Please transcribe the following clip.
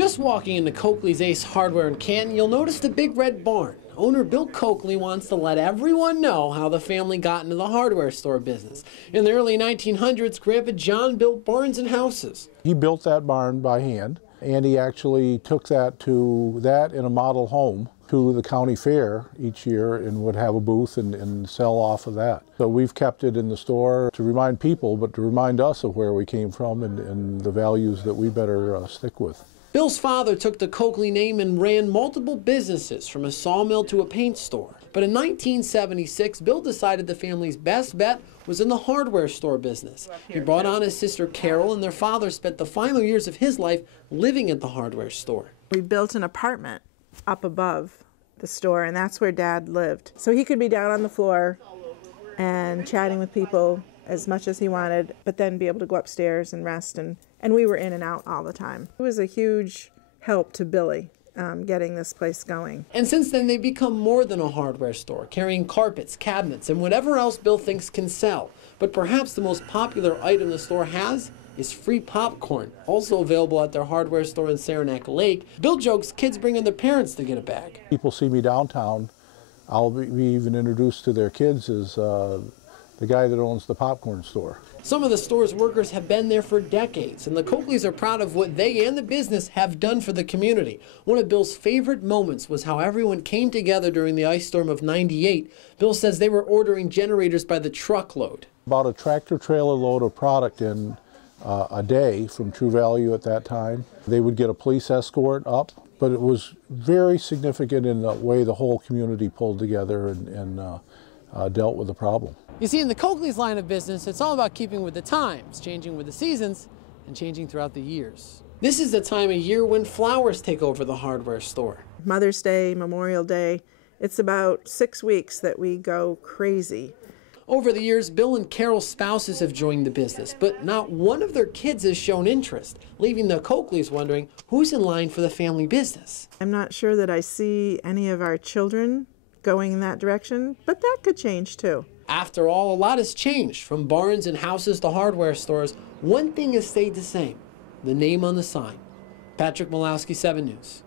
Just walking into Coakley's Ace Hardware in Canton, you'll notice the big red barn. Owner Bill Coakley wants to let everyone know how the family got into the hardware store business. In the early 1900s, Grandpa John built barns and houses. He built that barn by hand, and he actually took that in a model home to the county fair each year and would have a booth and sell off of that. So we've kept it in the store to remind people, but to remind us of where we came from and the values that we better stick with. Bill's father took the Coakley name and ran multiple businesses, from a sawmill to a paint store. But in 1976, Bill decided the family's best bet was in the hardware store business. He brought on his sister Carol, and their father spent the final years of his life living at the hardware store. We built an apartment up above the store, and that's where Dad lived. So he could be down on the floor and chatting with people as much as he wanted, but then be able to go upstairs and rest, and we were in and out all the time. It was a huge help to Billy getting this place going. And since then, they've become more than a hardware store, carrying carpets, cabinets, and whatever else Bill thinks can sell. But perhaps the most popular item the store has is free popcorn, also available at their hardware store in Saranac Lake. Bill jokes kids bring in their parents to get a bag. People see me downtown, I'll be even introduced to their kids as the guy that owns the popcorn store. Some of the store's workers have been there for decades, and the Coakleys are proud of what they and the business have done for the community. One of Bill's favorite moments was how everyone came together during the ice storm of '98. Bill says they were ordering generators by the truckload. About a tractor-trailer load of product in a day from True Value at that time. They would get a police escort up, but it was very significant in the way the whole community pulled together and dealt with the problem. You see, in the Coakley's line of business, it's all about keeping with the times, changing with the seasons, and changing throughout the years. This is the time of year when flowers take over the hardware store. Mother's Day, Memorial Day, it's about 6 weeks that we go crazy. Over the years, Bill and Carol's spouses have joined the business, but not one of their kids has shown interest, leaving the Coakleys wondering who's in line for the family business. I'm not sure that I see any of our children going in that direction, but that could change too. After all, a lot has changed, from barns and houses to hardware stores. One thing has stayed the same: the name on the sign. Patrick Malowski, 7 News.